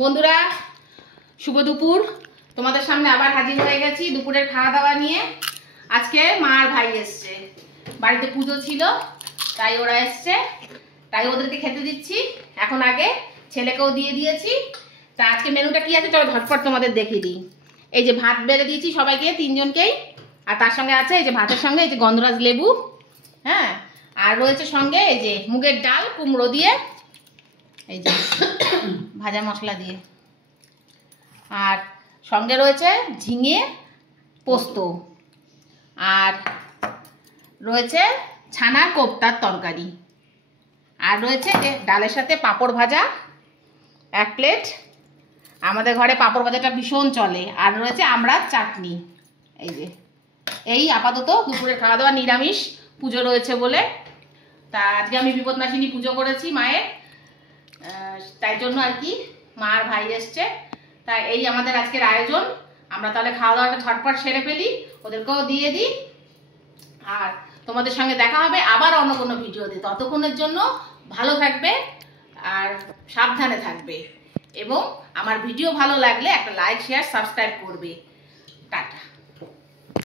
বন্ধুরা শুভ দুপুর, তোমাদের সামনে আবার হাজির হয়ে গেছি দুপুরের খাওয়া দাওয়া নিয়ে। আজকে মা আর ভাই এসছে, বাড়িতে পুজো ছিল তাই ওরা এসছে, তাই ওদেরকে খেতে দিচ্ছি। এখন আগে ছেলেকেও দিয়ে দিয়েছি। তা আজকে মেনুটা কি আছে চলো ঝটপট তোমাদের দেখিয়ে দিই। এই যে ভাত বেড়ে দিয়েছি সবাইকে, তিনজনকেই। আর তার সঙ্গে আছে এই যে ভাতের সঙ্গে এই যে গন্ধরাজ লেবু, হ্যাঁ, আর রয়েছে সঙ্গে এই যে মুগের ডাল কুমড়ো দিয়ে, এই যে ভাজা মশলা দিয়ে, আর সঙ্গে রয়েছে ঝিঙে পোস্ত, আর রয়েছে ছানা কোপ্তার তরকারি, আর রয়েছে ডালের সাথে পাঁপড় ভাজা 1 প্লেট। আমাদের ঘরে পাঁপড় ভাজাটা ভীষণ চলে। আর রয়েছে আমড়ার চাটনি। এই যে এই আপাতত দুপুরে খাওয়া দাওয়া নিরামিষ, পুজো রয়েছে বলে। তা আজকে আমি বিপদনাশিনী পুজো করেছি মায়ের, তাই জন্য আর কি মা আর ভাই এসছে। তাই এই আমাদের আজকের আয়োজন। আমরা তাহলে খাওয়া দাওয়াটা ঝটপট সেরে ফেলি, ওদেরকেও দিয়ে দিই। আর তোমাদের সঙ্গে দেখা হবে আবার অন্য কোনো ভিডিওতে। ততক্ষণের জন্য ভালো থাকবে আর সাবধানে থাকবে, এবং আমার ভিডিও ভালো লাগলে একটা লাইক শেয়ার সাবস্ক্রাইব করবে। টাটা।